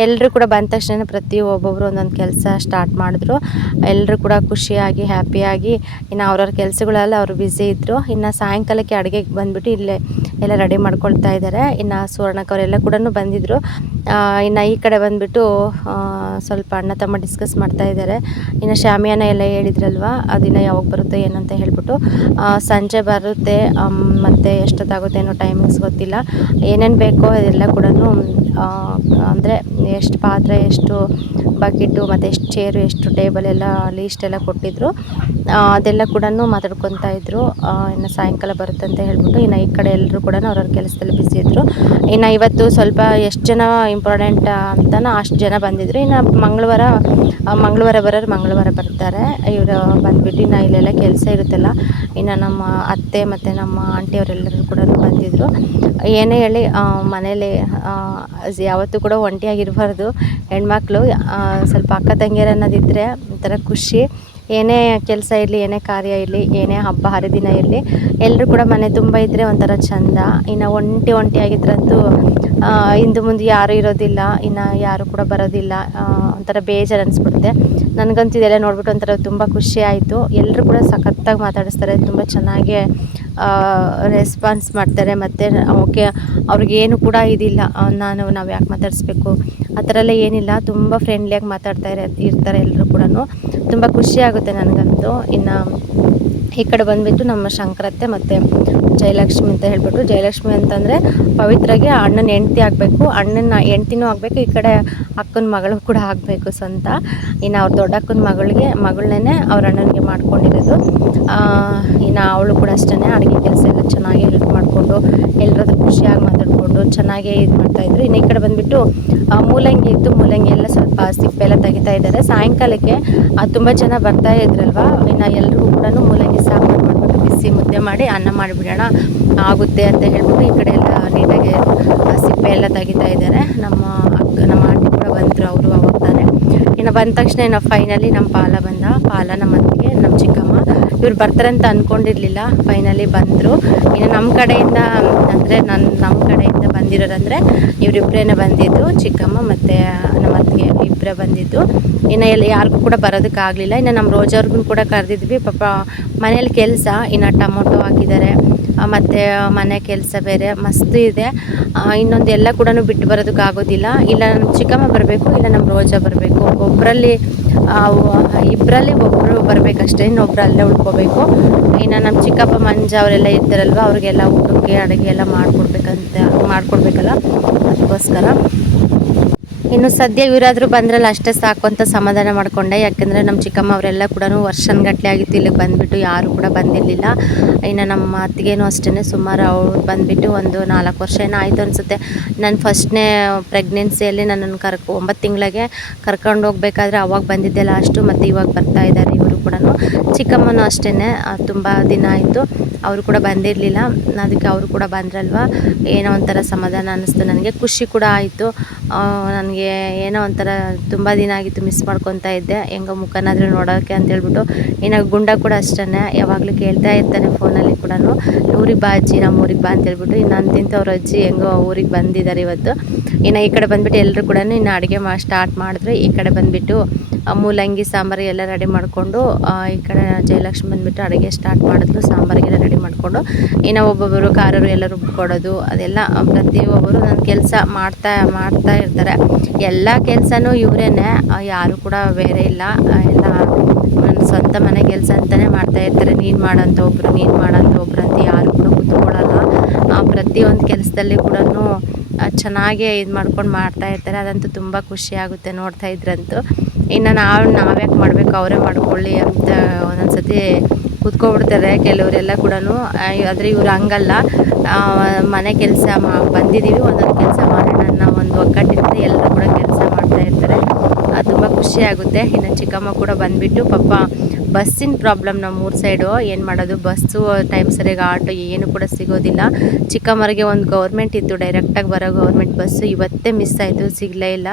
ಎಲ್ಲರೂ ಕೂಡ ಬಂದ ತಕ್ಷಣ ಒಬ್ಬೊಬ್ಬರು ಒಂದೊಂದು ಕೆಲಸ ಸ್ಟಾರ್ಟ್ ಮಾಡಿದ್ರು. ಎಲ್ಲರೂ ಕೂಡ ಖುಷಿಯಾಗಿ ಹ್ಯಾಪಿಯಾಗಿ ಇನ್ನು ಅವ್ರವ್ರ ಕೆಲಸಗಳೆಲ್ಲ ಅವರು ಬ್ಯುಸಿ ಇದ್ದರು. ಇನ್ನು ಸಾಯಂಕಾಲಕ್ಕೆ ಅಡುಗೆಗೆ ಬಂದುಬಿಟ್ಟು ಇಲ್ಲೇ ಎಲ್ಲ ರೆಡಿ ಮಾಡ್ಕೊಳ್ತಾ ಇದ್ದಾರೆ. ಇನ್ನು ಸುವರ್ಣಕ್ಕವರೆಲ್ಲ ಕೂಡ ಬಂದಿದ್ದರು. ಇನ್ನು ಈ ಕಡೆ ಬಂದುಬಿಟ್ಟು ಸ್ವಲ್ಪ ಅಣ್ಣ ತಮ್ಮ ಡಿಸ್ಕಸ್ ಮಾಡ್ತಾ ಇದ್ದಾರೆ. ಇನ್ನು ಶಾಮಿಯಾನ ಎಲ್ಲ ಹೇಳಿದ್ರಲ್ವ, ಅದಿನ ಯಾವಾಗ ಬರುತ್ತೆ ಏನಂತ ಹೇಳ್ಬಿಟ್ಟು. ಸಂಜೆ ಬರುತ್ತೆ, ಮತ್ತು ಎಷ್ಟೊತ್ತಾಗುತ್ತೆ ಏನೋ ಟೈಮಿಂಗ್ಸ್ ಗೊತ್ತಿಲ್ಲ. ಏನೇನು ಬೇಕೋ ಅದೆಲ್ಲ ಕೂಡ ಅಂದರೆ ಎಷ್ಟು ಪಾತ್ರೆ, ಎಷ್ಟು ಬಕೆಟು ಮತ್ತು ಎಷ್ಟು ಚೇರು, ಎಷ್ಟು ಟೇಬಲ್ ಎಲ್ಲ ಲೀಸ್ಟೆಲ್ಲ ಕೊಟ್ಟಿದ್ದರು. ಅದೆಲ್ಲ ಕೂಡ ಮಾತಾಡ್ಕೊತಾ ಇದ್ದರು. ಇನ್ನು ಸಾಯಂಕಾಲ ಬರುತ್ತೆ ಅಂತ ಹೇಳ್ಬಿಟ್ಟು ಇನ್ನು ಈ ಕಡೆ ಎಲ್ಲರೂ ಕೂಡ ಅವ್ರವ್ರ ಕೆಲಸದಲ್ಲಿ ಬ್ಯುಸಿ ಇದ್ದರು. ಇನ್ನು ಇವತ್ತು ಸ್ವಲ್ಪ ಎಷ್ಟು ಜನ ಇಂಪಾರ್ಟೆಂಟ್ ಅಂತನೋ ಅಷ್ಟು ಜನ ಬಂದಿದ್ದರು. ಇನ್ನು ಮಂಗಳವಾರ ಬರೋರು ಮಂಗಳವಾರ ಬರ್ತಾರೆ. ಇವರು ಬಂದುಬಿಟ್ಟು ಇನ್ನು ಇಲ್ಲೆಲ್ಲ ಕೆಲಸ ಇರುತ್ತಲ್ಲ, ಇನ್ನು ನಮ್ಮ ಅತ್ತೆ ಮತ್ತು ನಮ್ಮ ಆಂಟಿಯವರೆಲ್ಲರೂ ಕೂಡ ಬಂದಿದ್ದರು. ಏನೇ ಹೇಳಿ ಮನೇಲಿ ಯಾವತ್ತೂ ಕೂಡ ಒಂಟಿಯಾಗಿರಬಾರ್ದು ಹೆಣ್ಮಕ್ಳು. ಸ್ವಲ್ಪ ಅಕ್ಕ ತಂಗಿಯರು ಅನ್ನೋದಿದ್ದರೆ ಒಂಥರ ಖುಷಿ. ಏನೇ ಕೆಲಸ ಇರಲಿ, ಏನೇ ಕಾರ್ಯ ಇರಲಿ, ಏನೇ ಹಬ್ಬ ಹರಿದಿನ ಇರಲಿ, ಎಲ್ಲರೂ ಕೂಡ ಮನೆ ತುಂಬ ಇದ್ದರೆ ಒಂಥರ ಚೆಂದ. ಇನ್ನು ಒಂಟಿಯಾಗಿದ್ರಂತೂ ಹಿಂದೆ ಮುಂದೆ ಯಾರೂ ಇರೋದಿಲ್ಲ, ಇನ್ನು ಯಾರು ಕೂಡ ಬರೋದಿಲ್ಲ, ಒಂಥರ ಬೇಜಾರು ಅನಿಸ್ಬಿಡುತ್ತೆ. ನನಗಂತೂ ಇದೆಲ್ಲ ನೋಡ್ಬಿಟ್ಟು ಒಂಥರ ತುಂಬ ಖುಷಿ ಆಯಿತು. ಎಲ್ಲರೂ ಕೂಡ ಸಖತ್ತಾಗಿ ಮಾತಾಡಿಸ್ತಾರೆ, ತುಂಬ ಚೆನ್ನಾಗಿ ರೆಸ್ಪಾನ್ಸ್ ಮಾಡ್ತಾರೆ. ಮತ್ತು ಓಕೆ, ಅವ್ರಿಗೇನು ಕೂಡ ಇದಿಲ್ಲ ನಾವು ಯಾಕೆ ಮಾತಾಡಿಸ್ಬೇಕು ಆ ಥರ ಎಲ್ಲ ಏನಿಲ್ಲ. ತುಂಬ ಫ್ರೆಂಡ್ಲಿಯಾಗಿ ಮಾತಾಡ್ತಾ ಇರ್ತಾರೆ ಎಲ್ಲರೂ ಕೂಡ. ತುಂಬ ಖುಷಿ ಆಗುತ್ತೆ ನನಗಂತೂ. ಇನ್ನು ಈ ಕಡೆ ಬಂದುಬಿಟ್ಟು ನಮ್ಮ ಶಂಕರತ್ತೆ ಮತ್ತು ಜಯಲಕ್ಷ್ಮಿ ಅಂತ ಹೇಳ್ಬಿಟ್ಟು, ಜಯಲಕ್ಷ್ಮಿ ಅಂತಂದರೆ ಪವಿತ್ರಾಗೆ ಅಣ್ಣನ ಹೆಂಡ್ತಿ ಆಗಬೇಕು, ಅಣ್ಣನ ಹೆಂಡ್ತಿನೂ ಆಗಬೇಕು, ಈ ಕಡೆ ಅಕ್ಕನ ಮಗಳು ಕೂಡ ಆಗಬೇಕು ಸ್ವಂತ. ಇನ್ನು ಅವ್ರ ದೊಡ್ಡ ಅಕ್ಕನ ಮಗಳನ್ನೇ ಅವ್ರ ಅಣ್ಣನಿಗೆ ಮಾಡ್ಕೊಂಡಿರೋದು. ಇನ್ನು ಅವಳು ಕೂಡ ಅಷ್ಟೇ ಅಡುಗೆ ಕೆಲಸ ಎಲ್ಲ ಚೆನ್ನಾಗಿ ಹೆಲ್ಪ್ ಮಾಡಿಕೊಂಡು ಎಲ್ಲರದ್ದು ಖುಷಿಯಾಗಿ ಮಾತಾಡಿಕೊಂಡು ಚೆನ್ನಾಗೇ ಇದು ಮಾಡ್ತಾಯಿದ್ರು. ಇನ್ನು ಈ ಕಡೆ ಬಂದುಬಿಟ್ಟು ಮೂಲಂಗಿ ಇತ್ತು, ಮೂಲಂಗಿ ಎಲ್ಲ ಸ್ವಲ್ಪ ಸಿಪ್ಪೆಲ್ಲ ತೆಗಿತಾ ಇದ್ದಾರೆ. ಸಾಯಂಕಾಲಕ್ಕೆ ತುಂಬ ಜನ ಬರ್ತಾ ಇದ್ರಲ್ವ, ಇನ್ನು ಎಲ್ರಿಗೂ ಕೂಡ ಮೂಲಂಗಿ ಸಾಂಬಾರು ಮಾಡಿಬಿಟ್ಟು ಬಿಸಿ ಮುದ್ದೆ ಮಾಡಿ ಅನ್ನ ಮಾಡಿಬಿಡೋಣ ಆಗುತ್ತೆ ಅಂತ ಹೇಳ್ಬಿಟ್ಟು ಈ ಕಡೆ ಎಲ್ಲ ನೀಟಾಗಿ ಸಿಪ್ಪೆ ಎಲ್ಲ ತೆಗಿತಾ ಇದ್ದಾರೆ. ನಮ್ಮ ಆಂಟಿ ಕೂಡ ಬಂದರು, ಅವರು ಅವಾಗ ತಾನೆ. ಇನ್ನು ಬಂದ ತಕ್ಷಣ ಇನ್ನು ಫೈನಲಿ ನಮ್ಮ ಪಾಲ ನಮ್ಮ ಅತ್ತಿಗೆ, ನಮ್ಮ ಚಿಕ್ಕಮ್ಮ ಇವ್ರು ಬರ್ತಾರಂತ ಅಂದ್ಕೊಂಡಿರಲಿಲ್ಲ. ಫೈನಲಿ ಬಂದರು. ಇನ್ನು ನಮ್ಮ ಕಡೆಯಿಂದ ಅಂದರೆ ನಮ್ಮ ಕಡೆಯಿಂದ ಬಂದಿರೋರಂದರೆ ಇವರಿಬ್ಬರೇ ಬಂದಿದ್ದು, ಚಿಕ್ಕಮ್ಮ ಮತ್ತು ನಮ್ಮ ಅತ್ತಿಗೆ ಇಬ್ಬರೇ ಬಂದಿದ್ದು. ಇನ್ನು ಯಾರಿಗೂ ಕೂಡ ಬರೋದಕ್ಕಾಗಲಿಲ್ಲ. ಇನ್ನು ನಮ್ಮ ರೋಜವ್ರಿಗೂ ಕೂಡ ಕರೆದಿದ್ವಿ. ಪಾಪ ಮನೇಲಿ ಕೆಲಸ, ಇನ್ನು ಟೊಮೊಟೊ ಹಾಕಿದ್ದಾರೆ ಮತ್ತು ಮನೆ ಕೆಲಸ ಬೇರೆ ಮಸ್ತು ಇದೆ. ಇನ್ನೊಂದು ಎಲ್ಲ ಕೂಡ ಬಿಟ್ಟು ಬರೋದಕ್ಕಾಗೋದಿಲ್ಲ. ಇಲ್ಲ ನಮ್ಮ ಚಿಕ್ಕಮ್ಮ ಬರಬೇಕು, ಇಲ್ಲ ನಮ್ಮ ರೋಜಾ ಬರಬೇಕು. ಇಬ್ಬರಲ್ಲಿ ಒಬ್ಬರು ಬರಬೇಕಷ್ಟೇ, ಇನ್ನೊಬ್ಬರು ಅಲ್ಲೇ ಉಳ್ಕೋಬೇಕು. ಇನ್ನು ನಮ್ಮ ಚಿಕ್ಕಪ್ಪ ಮಂಜ ಅವರೆಲ್ಲ ಇರ್ತಾರಲ್ವ, ಅವ್ರಿಗೆಲ್ಲ ಊಟಕ್ಕೆ ಅಡುಗೆ ಎಲ್ಲ ಮಾಡಿಕೊಡ್ಬೇಕಲ್ಲ, ಅದಕ್ಕೋಸ್ಕರ. ಇನ್ನು ಸದ್ಯ ಇವರಾದರೂ ಬಂದ್ರಲ್ಲ ಅಷ್ಟೇ ಸಾಕು ಅಂತ ಸಮಾಧಾನ ಮಾಡಿಕೊಂಡೆ. ಯಾಕೆಂದರೆ ನಮ್ಮ ಚಿಕ್ಕಮ್ಮ ಅವರೆಲ್ಲ ಕೂಡ ವರ್ಷಗಟ್ಟಲೆ ಆಗಿತ್ತು ಇಲ್ಲಿಗೆ ಬಂದುಬಿಟ್ಟು, ಯಾರು ಕೂಡ ಬಂದಿರಲಿಲ್ಲ. ಇನ್ನು ನಮ್ಮ ಅತ್ತಿಗೇನೂ ಅಷ್ಟೇ ಸುಮಾರು ಅವ್ರು ಬಂದುಬಿಟ್ಟು ಒಂದು 4 ವರ್ಷ ಏನೋ ಆಯಿತು ಅನಿಸುತ್ತೆ. ನಾನು ಫಸ್ಟ್ನೇ ಪ್ರೆಗ್ನೆನ್ಸಿಯಲ್ಲಿ ನನ್ನನ್ನು 9 ತಿಂಗಳಿಗೆ ಕರ್ಕೊಂಡು ಹೋಗ್ಬೇಕಾದ್ರೆ ಅವಾಗ ಬಂದಿದ್ದೆ ಲಾಸ್ಟು. ಮತ್ತು ಇವಾಗ ಬರ್ತಾ ಇದ್ದಾರೆ ಇವರು ಕೂಡ. ಚಿಕ್ಕಮ್ಮನೂ ಅಷ್ಟೇ ತುಂಬ ದಿನ ಆಯಿತು, ಅವರು ಕೂಡ ಬಂದಿರಲಿಲ್ಲ. ಅದಕ್ಕೆ ಅವರು ಕೂಡ ಬಂದ್ರಲ್ವ, ಏನೋ ಒಂಥರ ಸಮಾಧಾನ ಅನ್ನಿಸ್ತು ನನಗೆ, ಖುಷಿ ಕೂಡ ಆಯಿತು. ನನಗೆ ಏನೋ ಒಂಥರ ತುಂಬ ದಿನ ಆಗಿತ್ತು, ಮಿಸ್ ಮಾಡ್ಕೊತಾ ಇದ್ದೆ ಹೆಂಗೋ ಮುಖನಾದರೂ ನೋಡೋಕ್ಕೆ ಅಂತ ಹೇಳ್ಬಿಟ್ಟು. ಇನ್ನು ಗುಂಡ ಕೂಡ ಅಷ್ಟೇ ಯಾವಾಗಲೂ ಕೇಳ್ತಾ ಇರ್ತಾನೆ ಫೋನಲ್ಲಿ ಕೂಡ, ಊರಿಗೆ ಬಾ ಅಜ್ಜಿ, ನಮ್ಮ ಊರಿಗೆ ಬಾ ಅಂತ ಹೇಳ್ಬಿಟ್ಟು. ಇನ್ನು ಅಂತಿಂತ ಅವ್ರ ಅಜ್ಜಿ ಹೆಂಗೋ ಊರಿಗೆ ಬಂದಿದ್ದಾರೆ ಇವತ್ತು. ಇನ್ನು ಈ ಕಡೆ ಬಂದುಬಿಟ್ಟು ಎಲ್ಲರೂ ಕೂಡ ಇನ್ನು ಅಡುಗೆ ಸ್ಟಾರ್ಟ್ ಮಾಡಿದ್ರು. ಈ ಕಡೆ ಬಂದುಬಿಟ್ಟು ಮೂಲಂಗಿ ಸಾಂಬಾರು ಎಲ್ಲ ರೆಡಿ ಮಾಡಿಕೊಂಡು, ಈ ಕಡೆ ಜಯಲಕ್ಷ್ಮಿ ಬಂದುಬಿಟ್ಟು ಅಡುಗೆ ಸ್ಟಾರ್ಟ್ ಮಾಡಿದ್ರು, ಸಾಂಬಾರಿಗೆಲ್ಲ ರೆಡಿ ಮಾಡಿಕೊಂಡು. ಇನ್ನು ಒಬ್ಬೊಬ್ಬರು ಖಾರರು ಎಲ್ಲ ರುಬ್ಕೊಡೋದು ಅದೆಲ್ಲ ಪ್ರತಿಯೊಬ್ಬರು ನನ್ನ ಕೆಲಸ ಮಾಡ್ತಾ ಇರ್ತಾರೆ. ಎಲ್ಲ ಕೆಲಸನೂ ಇವರೇನೆ, ಯಾರು ಕೂಡ ಬೇರೆ ಇಲ್ಲ. ಎಲ್ಲ ನನ್ನ ಸ್ವಂತ ಮನೆ ಕೆಲಸ ಅಂತಲೇ ಮಾಡ್ತಾಯಿರ್ತಾರೆ. ನೀನು ಮಾಡೋಂಥ ಒಬ್ಬರು ಅಂತ ಯಾರು ಕೂಡ ಕೂತ್ಕೊಳ್ಳಲ್ಲ. ಪ್ರತಿಯೊಂದು ಕೆಲಸದಲ್ಲಿ ಕೂಡ ಚೆನ್ನಾಗೇ ಇದು ಮಾಡ್ಕೊಂಡು ಮಾಡ್ತಾಯಿರ್ತಾರೆ. ಅದಂತೂ ತುಂಬ ಖುಷಿ ಆಗುತ್ತೆ ನೋಡ್ತಾ ಇದ್ರಂತೂ. ಇನ್ನು ನಾವ್ಯಾಕೆ ಮಾಡಬೇಕು, ಅವರೇ ಮಾಡ್ಕೊಳ್ಳಿ ಅಂತ ಒಂದೊಂದು ಸತಿ ಕೂತ್ಕೊಬಿಡ್ತಾರೆ ಕೆಲವರೆಲ್ಲ ಕೂಡ. ಆದರೆ ಇವ್ರು ಹಂಗಲ್ಲ, ಮನೆ ಕೆಲಸ ಬಂದಿದ್ದೀವಿ, ಒಂದೊಂದು ಕೆಲಸ ಮಾಡೋಣ ಅನ್ನೋ ಒಂದು ಒಗ್ಗಟ್ಟಿನಿಂದ ಎಲ್ಲರೂ ಕೂಡ ಕೆಲಸ ಮಾಡ್ತಾಯಿರ್ತಾರೆ. ತುಂಬ ಖುಷಿಯಾಗುತ್ತೆ. ಇನ್ನು ಚಿಕ್ಕಮ್ಮ ಕೂಡ ಬಂದುಬಿಟ್ಟು ಪಾಪ ಬಸ್ಸಿನ ಪ್ರಾಬ್ಲಮ್ ನಮ್ಮೂರು ಸೈಡು, ಏನು ಮಾಡೋದು, ಬಸ್ಸು ಟೈಮ್ ಸರಿಯಾಗಿ ಆಟೋ ಏನು ಕೂಡ ಸಿಗೋದಿಲ್ಲ. ಚಿಕ್ಕಮ್ಮರಿಗೆ ಒಂದು ಗೌರ್ಮೆಂಟ್ ಇತ್ತು, ಡೈರೆಕ್ಟಾಗಿ ಬರೋ ಗೌರ್ಮೆಂಟ್ ಬಸ್ಸು ಇವತ್ತೇ ಮಿಸ್ ಆಯಿತು, ಸಿಗಲೇ ಇಲ್ಲ.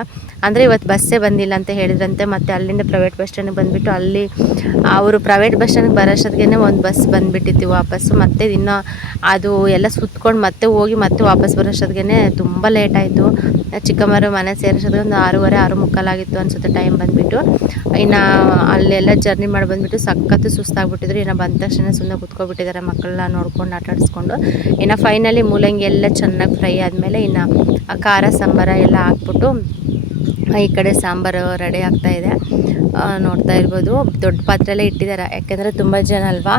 ಅಂದರೆ ಇವತ್ತು ಬಸ್ಸೇ ಬಂದಿಲ್ಲ ಅಂತ ಹೇಳಿದ್ರಂತೆ. ಮತ್ತು ಅಲ್ಲಿಂದ ಪ್ರೈವೇಟ್ ಬಸ್ ಸ್ಟ್ಯಾಂಡಿಗೆ ಬಂದುಬಿಟ್ಟು ಅಲ್ಲಿ ಅವರು ಪ್ರೈವೇಟ್ ಬಸ್ ಸ್ಟ್ಯಾಂಡಿಗೆ ಬರೋಷ್ಟೊತ್ತಿಗೆ ಒಂದು ಬಸ್ ಬಂದುಬಿಟ್ಟಿತ್ತು ವಾಪಸ್ಸು. ಮತ್ತು ಇನ್ನು ಅದು ಎಲ್ಲ ಸುತ್ಕೊಂಡು ಮತ್ತೆ ಹೋಗಿ ಮತ್ತೆ ವಾಪಸ್ ಬರೋಷ್ಟೊತ್ತಿಗೆ ತುಂಬ ಲೇಟ್ ಆಯಿತು. ಚಿಕ್ಕಮ್ಮರು ಮನೆ ಸೇರಿಸೋದು ಒಂದು 6:30 6:45 ಆಗಿತ್ತು ಅನಿಸುತ್ತೆ ಟೈಮ್ ಬಂದುಬಿಟ್ಟು. ಇನ್ನು ಅಲ್ಲೆಲ್ಲ ಜರ್ನಿ ಮಾಡಿ ಬಂದುಬಿಟ್ಟು ಸಖತ್ತು ಸುಸ್ತಾಗ್ಬಿಟ್ಟಿದ್ರು. ಇನ್ನು ಬಂದ ತಕ್ಷಣ ಸುಮ್ಮನೆ ಕೂತ್ಕೊಬಿಟ್ಟಿದ್ದಾರೆ, ಮಕ್ಕಳನ್ನ ನೋಡ್ಕೊಂಡು ಆಟ ಆಡಿಸ್ಕೊಂಡು. ಇನ್ನು ಫೈನಲಿ ಮೂಲಂಗಿ ಎಲ್ಲ ಚೆನ್ನಾಗಿ ಫ್ರೈ ಆದಮೇಲೆ ಇನ್ನು ಖಾರ ಸಾಂಬಾರ ಎಲ್ಲ ಹಾಕ್ಬಿಟ್ಟು ಈ ಕಡೆ ಸಾಂಬಾರು ರೆಡಿ ಆಗ್ತಾ ಇದೆ. ನೋಡ್ತಾ ಇರ್ಬೋದು ದೊಡ್ಡ ಪಾತ್ರೆಯಲ್ಲೇ ಇಟ್ಟಿದ್ದಾರೆ, ಯಾಕೆಂದರೆ ತುಂಬ ಜನ ಅಲ್ವಾ,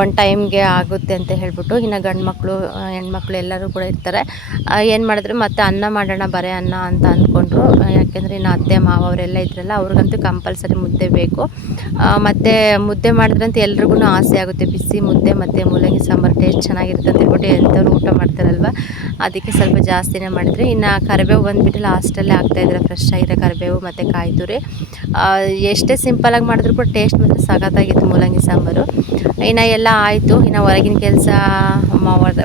ಒಂದು ಟೈಮ್ಗೆ ಆಗುತ್ತೆ ಅಂತ ಹೇಳ್ಬಿಟ್ಟು. ಇನ್ನು ಗಂಡು ಮಕ್ಕಳು ಹೆಣ್ಮಕ್ಳು ಎಲ್ಲರೂ ಕೂಡ ಇರ್ತಾರೆ. ಏನು ಮಾಡಿದ್ರು ಮತ್ತೆ ಅನ್ನ ಮಾಡೋಣ, ಬರೀ ಅನ್ನ ಅಂತ ಅಂದ್ಕೊಂಡ್ರು. ಯಾಕೆಂದರೆ ಇನ್ನು ಅತ್ತೆ ಮಾವ ಅವರೆಲ್ಲ ಇದ್ರಲ್ಲ, ಅವ್ರಿಗಂತೂ ಕಂಪಲ್ಸರಿ ಮುದ್ದೆ ಬೇಕು. ಮತ್ತು ಮುದ್ದೆ ಮಾಡಿದ್ರಂತೂ ಎಲ್ರಿಗೂ ಆಸೆ ಆಗುತ್ತೆ, ಬಿಸಿ ಮುದ್ದೆ ಮತ್ತು ಮೂಲಂಗಿ ಸಾಂಬಾರು ಟೇಸ್ಟ್ ಚೆನ್ನಾಗಿರುತ್ತೆ ಅಂತ ಹೇಳ್ಬಿಟ್ಟು ಎಂಥವ್ರು ಊಟ ಮಾಡ್ತಾರಲ್ವ, ಅದಕ್ಕೆ ಸ್ವಲ್ಪ ಜಾಸ್ತಿನೇ ಮಾಡಿದ್ರಿ. ಇನ್ನು ಕರಿಬೇವು ಬಂದುಬಿಟ್ಟು ಲಾಸ್ಟಲ್ಲೇ ಹಾಕ್ತಾಯಿದ್ರೆ, ಫ್ರೆಶ್ ಆಗಿರೋ ಕರಿಬೇವು ಮತ್ತು ಕಾಯಿ ತುರಿ. ಎಷ್ಟೇ ಸಿಂಪಲಾಗಿ ಮಾಡಿದ್ರು ಕೂಡ ಟೇಸ್ಟ್ ಮಾತ್ರ ಸಖತ್ತಾಗಿತ್ತು ಮೂಲಂಗಿ ಸಾಂಬಾರು. ಇನ್ನು ಎಲ್ಲ ಆಯಿತು. ಇನ್ನು ಹೊರಗಿನ ಕೆಲಸ,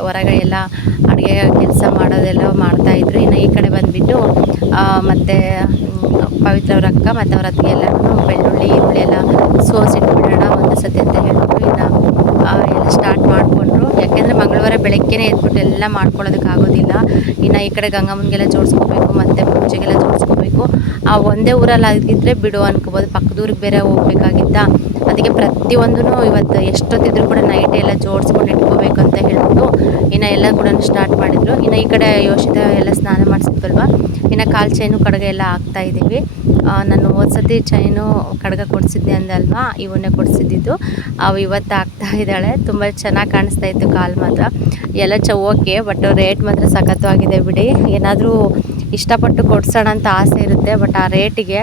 ಹೊರಗಡೆ ಎಲ್ಲ ಅಡುಗೆ ಕೆಲಸ ಮಾಡೋದೆಲ್ಲ ಮಾಡ್ತಾಯಿದ್ರು. ಇನ್ನು ಈ ಕಡೆ ಬಂದುಬಿಟ್ಟು ಮತ್ತು ಪವಿತ್ರ ಅವ್ರ ಅಕ್ಕ ಮತ್ತು ಅವ್ರ ಅತ್ತಿಗೆ ಎಲ್ಲರೂ ಬೆಳ್ಳುಳ್ಳಿ ಈರುಳ್ಳಿ ಎಲ್ಲ ಸೋಸಿಟ್ಬಿಡೋಣ ಒಂದು ಸತಿ ಅಂತ ಹೇಳ್ಬಿಟ್ಟು ಇನ್ನು ಎಲ್ಲ ಸ್ಟಾರ್ಟ್ ಮಾಡಿಕೊಂಡ್ರು. ಯಾಕೆಂದರೆ ಮಂಗಳವಾರ ಬೆಳಗ್ಗೆನೇ ಎದ್ಬಿಟ್ಟು ಎಲ್ಲ ಮಾಡ್ಕೊಳ್ಳೋದಕ್ಕಾಗೋದಿಲ್ಲ. ಇನ್ನು ಈ ಕಡೆ ಗಂಗಮ್ಮನಿಗೆಲ್ಲ ಜೋಡಿಸ್ಕೋಬೇಕು ಮತ್ತು ಪೂಜೆಗೆಲ್ಲ ಜೋಡಿಸ್ಕೋಬೇಕು. ಒಂದೇ ಊರಲ್ಲಿ ಆಗಿದ್ದರೆ ಬಿಡು ಅನ್ಕೋಬೋದು, ಪಕ್ಕದೂರಿಗೆ ಬೇರೆ ಹೋಗ್ಬೇಕಾಗಿತ್ತಾ, ಅದಕ್ಕೆ ಪ್ರತಿಯೊಂದೂ ಇವತ್ತು ಎಷ್ಟೊತ್ತಿದ್ರು ಕೂಡ ನೈಟ್ ಎಲ್ಲ ಜೋಡಿಸ್ಕೊಂಡು ಇಟ್ಕೋಬೇಕು ಅಂತ ಹೇಳ್ಬಿಟ್ಟು ಇನ್ನು ಎಲ್ಲ ಕೂಡ ಸ್ಟಾರ್ಟ್ ಮಾಡಿದರು. ಇನ್ನು ಈ ಕಡೆ ಯೋಷಿತ ಎಲ್ಲ ಸ್ನಾನ ಮಾಡಿಸಿದ್ವಲ್ವ, ಇನ್ನು ಕಾಲು ಚೈನು ಕಡಗ ಎಲ್ಲ ಹಾಕ್ತಾಯಿದ್ದೀವಿ. ನಾನು ಸತಿ ಚೈನು ಕಡಗ ಕೊಡಿಸಿದ್ದೆ ಅಂದಲ್ವಾ, ಇವನ್ನೇ ಕೊಡಿಸಿದ್ದು. ಅವು ಇವತ್ತು ಆಗ್ತಾ ಇದ್ದಾಳೆ. ತುಂಬ ಚೆನ್ನಾಗಿ ಕಾಣಿಸ್ತಾ ಇತ್ತು ಕಾಲು ಮಾತ್ರ ಎಲ್ಲ ಓಕೆ, ಬಟ್ ರೇಟ್ ಮಾತ್ರ ಸಖತ್ತವಾಗಿದೆ ಬಿಡಿ. ಏನಾದರೂ ಇಷ್ಟಪಟ್ಟು ಕೊಡ್ಸೋಣ ಅಂತ ಆಸೆ ಇರುತ್ತೆ, ಬಟ್ ಆ ರೇಟಿಗೆ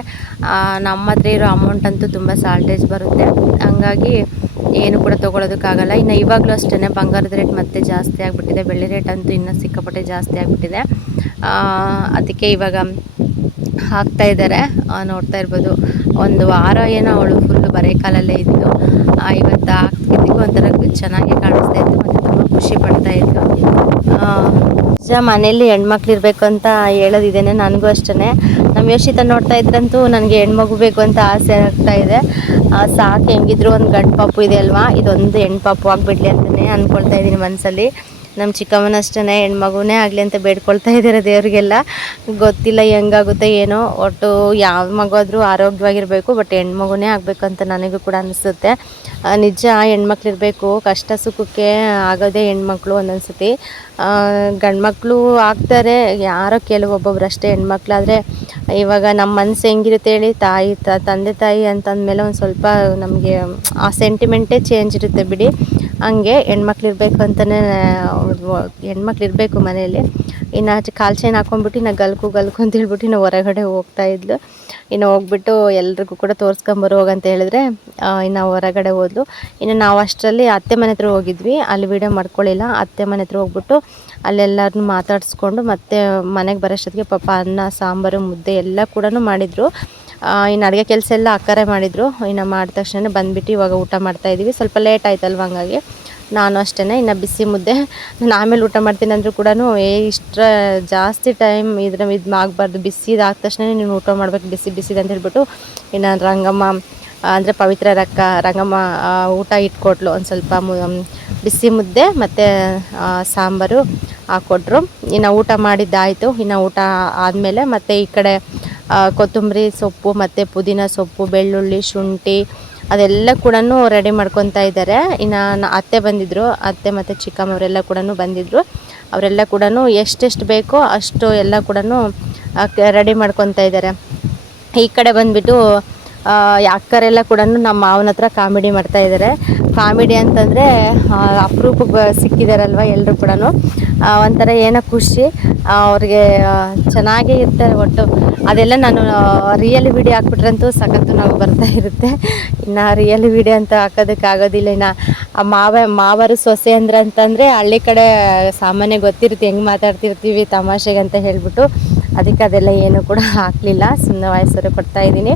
ನಮ್ಮ ಹತ್ರ ಇರೋ ಅಮೌಂಟ್ ಅಂತೂ ತುಂಬ ಸಾಲ್ಟೇಜ್ ಬರುತ್ತೆ. ಹಂಗಾಗಿ ಏನು ಕೂಡ ತೊಗೊಳೋದಕ್ಕಾಗಲ್ಲ. ಇನ್ನು ಇವಾಗಲೂ ಅಷ್ಟೇ ಬಂಗಾರದ ರೇಟ್ ಮತ್ತೆ ಜಾಸ್ತಿ ಆಗಿಬಿಟ್ಟಿದೆ, ಬೆಳ್ಳಿ ರೇಟ್ ಅಂತೂ ಇನ್ನೂ ಸಿಕ್ಕಾಪಟ್ಟೆ ಜಾಸ್ತಿ ಆಗಿಬಿಟ್ಟಿದೆ. ಅದಕ್ಕೆ ಇವಾಗ ಹಾಕ್ತಾ ಇದ್ದಾರೆ. ನೋಡ್ತಾ ಇರ್ಬೋದು, ಒಂದು ವಾರ ಏನೋ ಅವಳು ಫುಲ್ಲು ಬರೀ ಕಾಲಲ್ಲೇ ಇದ್ದು, ಇವತ್ತು ಹಾಕ್ತಿದ್ದಕ್ಕೆ ಒಂಥರ ಚೆನ್ನಾಗಿ ಕಾಣಿಸ್ತಾ ಇತ್ತು ಮತ್ತು ತುಂಬ ಖುಷಿ ಪಡ್ತಾಯಿದ್ರು. ನಿಜ ಮನೇಲಿ ಹೆಣ್ಮಕ್ಳು ಇರಬೇಕು ಅಂತ ಹೇಳೋದಿದ್ದೇನೆ. ನನಗೂ ಅಷ್ಟೇ, ನಮ್ಮ ಯೋಷಿತ ನೋಡ್ತಾ ಇದ್ರಂತೂ ನನಗೆ ಹೆಣ್ಮಗು ಬೇಕು ಅಂತ ಆಸೆ ಆಗ್ತಾ ಇದೆ. ಸಾಕು, ಹೆಂಗಿದ್ರು ಒಂದು ಗಂಡು ಪಾಪು ಇದೆ ಅಲ್ವಾ, ಇದೊಂದು ಹೆಣ್ಣು ಪಾಪು ಆಗಿಬಿಡ್ಲಿ ಅಂತಲೇ ಅಂದ್ಕೊಳ್ತಾ ಇದ್ದೀನಿ ಮನಸ್ಸಲ್ಲಿ. ನಮ್ಮ ಚಿಕ್ಕಮ್ಮನ ಅಷ್ಟೇ ಹೆಣ್ಮಗುನೇ ಆಗಲಿ ಅಂತ ಬೇಡ್ಕೊಳ್ತಾ ಇದ್ದಾರೆ ದೇವರಿಗೆಲ್ಲ. ಗೊತ್ತಿಲ್ಲ ಹೆಂಗಾಗುತ್ತೆ ಏನೋ, ಒಟ್ಟು ಯಾವ ಮಗು ಆದರೂ ಆರೋಗ್ಯವಾಗಿರಬೇಕು, ಬಟ್ ಹೆಣ್ಮಗುನೇ ಆಗಬೇಕು ಅಂತ ನನಗೂ ಕೂಡ ಅನಿಸುತ್ತೆ. ನಿಜ ಹೆಣ್ಮಕ್ಳು ಇರಬೇಕು, ಕಷ್ಟ ಸುಖಕ್ಕೆ ಆಗೋದೇ ಹೆಣ್ಮಕ್ಳು. ಒಂದೊಂದು ಸತಿ ಗಂಡು ಮಕ್ಕಳು ಆಗ್ತಾರೆ, ಯಾರೋ ಕೆಲವೊಬ್ಬೊಬ್ರು ಅಷ್ಟೇ ಹೆಣ್ಮಕ್ಳಾದರೆ. ಇವಾಗ ನಮ್ಮ ಮನಸ್ಸು ಹೆಂಗಿರುತ್ತೆ ಹೇಳಿ, ತಂದೆ ತಾಯಿ ಅಂತಂದಮೇಲೆ ಒಂದು ಸ್ವಲ್ಪ ನಮಗೆ ಆ ಸೆಂಟಿಮೆಂಟೇ ಚೇಂಜ್ ಇರುತ್ತೆ ಬಿಡಿ. ಹಂಗೆ ಹೆಣ್ಮಕ್ಳು ಇರಬೇಕು ಅಂತಲೇ, ಹೆಣ್ಮಕ್ಳು ಇರಬೇಕು ಮನೆಯಲ್ಲಿ. ಇನ್ನು ಕಾಲು ಚೈನ್ ಹಾಕ್ಕೊಂಡ್ಬಿಟ್ಟು ಇನ್ನು ಗಲ್ಕು ಅಂತ ಹೇಳ್ಬಿಟ್ಟು ಇನ್ನು ಹೊರಗಡೆ ಹೋಗ್ತಾಯಿದ್ಲು. ಇನ್ನು ಹೋಗ್ಬಿಟ್ಟು ಎಲ್ರಿಗೂ ಕೂಡ ತೋರಿಸ್ಕೊಂಬರು ಹೋಗಂತ ಹೇಳಿದ್ರೆ ಇನ್ನು ಹೊರಗಡೆ ಹೋದ್ಲು. ಇನ್ನು ನಾವು ಅಷ್ಟರಲ್ಲಿ ಅತ್ತೆ ಮನೆ ಹತ್ರ ಹೋಗಿದ್ವಿ, ಅಲ್ಲಿ ವೀಡಿಯೋ ಮಾಡ್ಕೊಳ್ಳಿಲ್ಲ. ಅತ್ತೆ ಮನೆ ಹತ್ರ ಹೋಗ್ಬಿಟ್ಟು ಅಲ್ಲೆಲ್ಲರನ್ನೂ ಮಾತಾಡಿಸ್ಕೊಂಡು ಮತ್ತೆ ಮನೆಗೆ ಬರೋಷ್ಟೊತ್ತಿಗೆ ಪಾಪ ಅನ್ನ ಸಾಂಬಾರು ಮುದ್ದೆ ಎಲ್ಲ ಕೂಡ ಮಾಡಿದರು. ಇನ್ನು ಅಡುಗೆ ಕೆಲಸ ಎಲ್ಲ ಅಕ್ಕರೆ ಮಾಡಿದರು. ಇನ್ನು ಮಾಡಿದ ತಕ್ಷಣ ಬಂದುಬಿಟ್ಟು ಇವಾಗ ಊಟ ಮಾಡ್ತಾಯಿದ್ದೀವಿ. ಸ್ವಲ್ಪ ಲೇಟ್ ಆಯ್ತಲ್ವ, ಹಂಗಾಗಿ ನಾನು ಅಷ್ಟೇ ಇನ್ನು ಬಿಸಿ ಮುದ್ದೆ ನಾನು ಆಮೇಲೆ ಊಟ ಮಾಡ್ತೀನಿ ಅಂದರೂ ಕೂಡ ಇಷ್ಟ ಜಾಸ್ತಿ ಟೈಮ್ ಇದು ಆಗಬಾರ್ದು, ಬಿಸಿದಾದ ತಕ್ಷಣ ನೀನು ಊಟ ಮಾಡ್ಬೇಕು, ಬಿಸಿದು ಅಂತ ಹೇಳ್ಬಿಟ್ಟು ಇನ್ನು ರಂಗಮ್ಮ ಅಂದರೆ ಪವಿತ್ರ ರಂಗಮ್ಮ ಊಟ ಇಟ್ಕೊಟ್ಲು. ಒಂದು ಸ್ವಲ್ಪ ಬಿಸಿ ಮುದ್ದೆ ಮತ್ತು ಸಾಂಬಾರು ಹಾಕ್ಕೊಟ್ರು. ಇನ್ನು ಊಟ ಮಾಡಿದ್ದಾಯಿತು. ಇನ್ನು ಊಟ ಆದಮೇಲೆ ಮತ್ತು ಈ ಕಡೆ ಕೊತ್ತಂಬರಿ ಸೊಪ್ಪು ಮತ್ತು ಪುದೀನ ಸೊಪ್ಪು, ಬೆಳ್ಳುಳ್ಳಿ, ಶುಂಠಿ ಅದೆಲ್ಲ ಕೂಡ ರೆಡಿ ಮಾಡ್ಕೊತಾ ಇದ್ದಾರೆ. ಇನ್ನು ಅತ್ತೆ ಬಂದಿದ್ದರು, ಅತ್ತೆ ಮತ್ತು ಚಿಕ್ಕಮ್ಮವರೆಲ್ಲ ಕೂಡ ಬಂದಿದ್ದರು. ಅವರೆಲ್ಲ ಕೂಡ ಎಷ್ಟೆಷ್ಟು ಬೇಕೋ ಅಷ್ಟು ಎಲ್ಲ ಕೂಡ ರೆಡಿ ಮಾಡ್ಕೊತಾ ಇದ್ದಾರೆ. ಈ ಕಡೆ ಬಂದುಬಿಟ್ಟು ಅಕ್ಕರೆಲ್ಲ ಕೂಡ ನಮ್ಮ ಮಾವನ ಹತ್ರ ಕಾಮಿಡಿ ಮಾಡ್ತಾಯಿದ್ದಾರೆ. ಕಾಮಿಡಿ ಅಂತಂದರೆ ಅಪರೂಪಕ್ಕೆ ಸಿಕ್ಕಿದಾರಲ್ವ ಎಲ್ಲರೂ ಕೂಡ, ಒಂಥರ ಏನೋ ಖುಷಿ ಅವ್ರಿಗೆ, ಚೆನ್ನಾಗೇ ಇರ್ತಾರೆ ಒಟ್ಟು. ಅದೆಲ್ಲ ನಾನು ರಿಯಲ್ ವೀಡಿಯೋ ಹಾಕ್ಬಿಟ್ರಂತೂ ಸಖತ್ತು ನಾವು ಬರ್ತಾ ಇರುತ್ತೆ. ಇನ್ನು ರಿಯಲ್ ವೀಡಿಯೋ ಅಂತ ಹಾಕೋದಕ್ಕಾಗೋದಿಲ್ಲ. ಇನ್ನು ಮಾವರು ಸೊಸೆ ಅಂತಂದರೆ ಹಳ್ಳಿ ಕಡೆ ಸಾಮಾನ್ಯ ಗೊತ್ತಿರುತ್ತೆ, ಹೆಂಗೆ ಮಾತಾಡ್ತಿರ್ತೀವಿ ತಮಾಷೆಗೆ ಅಂತ ಹೇಳ್ಬಿಟ್ಟು, ಅದಕ್ಕೆ ಅದೆಲ್ಲ ಏನೂ ಕೂಡ ಹಾಕಲಿಲ್ಲ, ಸುಮ್ಮನೆ ವಾಯ್ಸರು ಕೊಡ್ತಾಯಿದ್ದೀನಿ.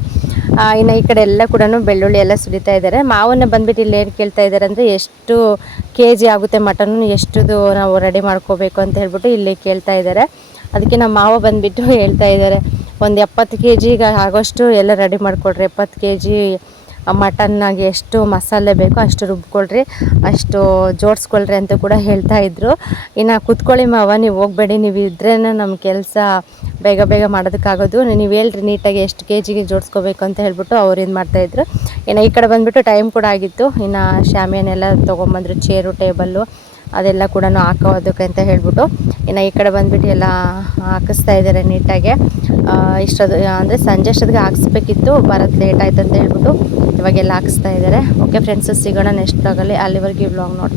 ಇನ್ನು ಈ ಕಡೆ ಎಲ್ಲ ಕೂಡ ಬೆಳ್ಳುಳ್ಳಿ ಎಲ್ಲ ಸುರಿತಾ ಇದ್ದಾರೆ. ಮಾವನ್ನ ಬಂದುಬಿಟ್ಟು ಇಲ್ಲಿ ಏನು ಕೇಳ್ತಾ ಇದ್ದಾರೆ ಅಂದರೆ, ಎಷ್ಟು KG ಆಗುತ್ತೆ ಮಟನ್ನು, ಎಷ್ಟುದು ನಾವು ರೆಡಿ ಮಾಡ್ಕೋಬೇಕು ಅಂತ ಹೇಳ್ಬಿಟ್ಟು ಇಲ್ಲಿ ಕೇಳ್ತಾ ಇದ್ದಾರೆ. ಅದಕ್ಕೆ ನಮ್ಮ ಮಾವ ಬಂದುಬಿಟ್ಟು ಹೇಳ್ತಾ ಇದ್ದಾರೆ, ಒಂದು 70 kg ಆಗೋಷ್ಟು ಎಲ್ಲ ರೆಡಿ ಮಾಡಿಕೊಡ್ರಿ, 70 kg ಮಟನ್ನಾಗಿ ಎಷ್ಟು ಮಸಾಲೆ ಬೇಕೋ ಅಷ್ಟು ರುಬ್ಕೊಳ್ರಿ, ಅಷ್ಟು ಜೋಡಿಸ್ಕೊಳ್ರಿ ಅಂತ ಕೂಡ ಹೇಳ್ತಾ ಇದ್ರು. ಇನ್ನು ಕೂತ್ಕೊಳ್ಳಿ ಮಾವ, ನೀವು ಹೋಗಬೇಡಿ, ನೀವು ಇದ್ರೇ ನಮ್ಮ ಕೆಲಸ ಬೇಗ ಮಾಡೋದಕ್ಕಾಗೋದು, ನೀವು ಹೇಳ್ರಿ ನೀಟಾಗಿ ಎಷ್ಟು KGಗೆ ಜೋಡಿಸ್ಕೋಬೇಕು ಅಂತ ಹೇಳ್ಬಿಟ್ಟು ಅವ್ರು ಇದು ಮಾಡ್ತಾಯಿದ್ರು. ಇನ್ನು ಈ ಕಡೆ ಬಂದುಬಿಟ್ಟು ಟೈಮ್ ಕೂಡ ಆಗಿತ್ತು. ಇನ್ನು ಶಾಮಿಯಾನೆಲ್ಲ ತೊಗೊಂಬಂದರು, ಚೇರು ಟೇಬಲ್ಲು ಅದೆಲ್ಲ ಕೂಡ ಹಾಕೋದಕ್ಕೆ ಅಂತ ಹೇಳ್ಬಿಟ್ಟು ಇನ್ನು ಈ ಕಡೆ ಬಂದುಬಿಟ್ಟು ಎಲ್ಲ ಹಾಕಿಸ್ತಾ ಇದ್ದಾರೆ ನೀಟಾಗಿ. ಇಷ್ಟೊತ್ತು ಅಂದರೆ ಸಂಜೆ ಅಷ್ಟೊತ್ತಿಗೆ ಹಾಕಿಸ್ಬೇಕಿತ್ತು, ಬರೋದು ಲೇಟ್ ಆಯ್ತು ಅಂತ ಹೇಳ್ಬಿಟ್ಟು ಇವಾಗೆಲ್ಲ ಹಾಕಿಸ್ತಾ ಇದ್ದಾರೆ. ಓಕೆ ಫ್ರೆಂಡ್ಸ್, ಸಿಗೋಣ ನೆಕ್ಸ್ಟ್ ಬ್ಲಾಗಲ್ಲಿ. ಅಲ್ಲಿವರೆಗೆ ಈ ವ್ಲಾಗ್ ನೋಡಿ.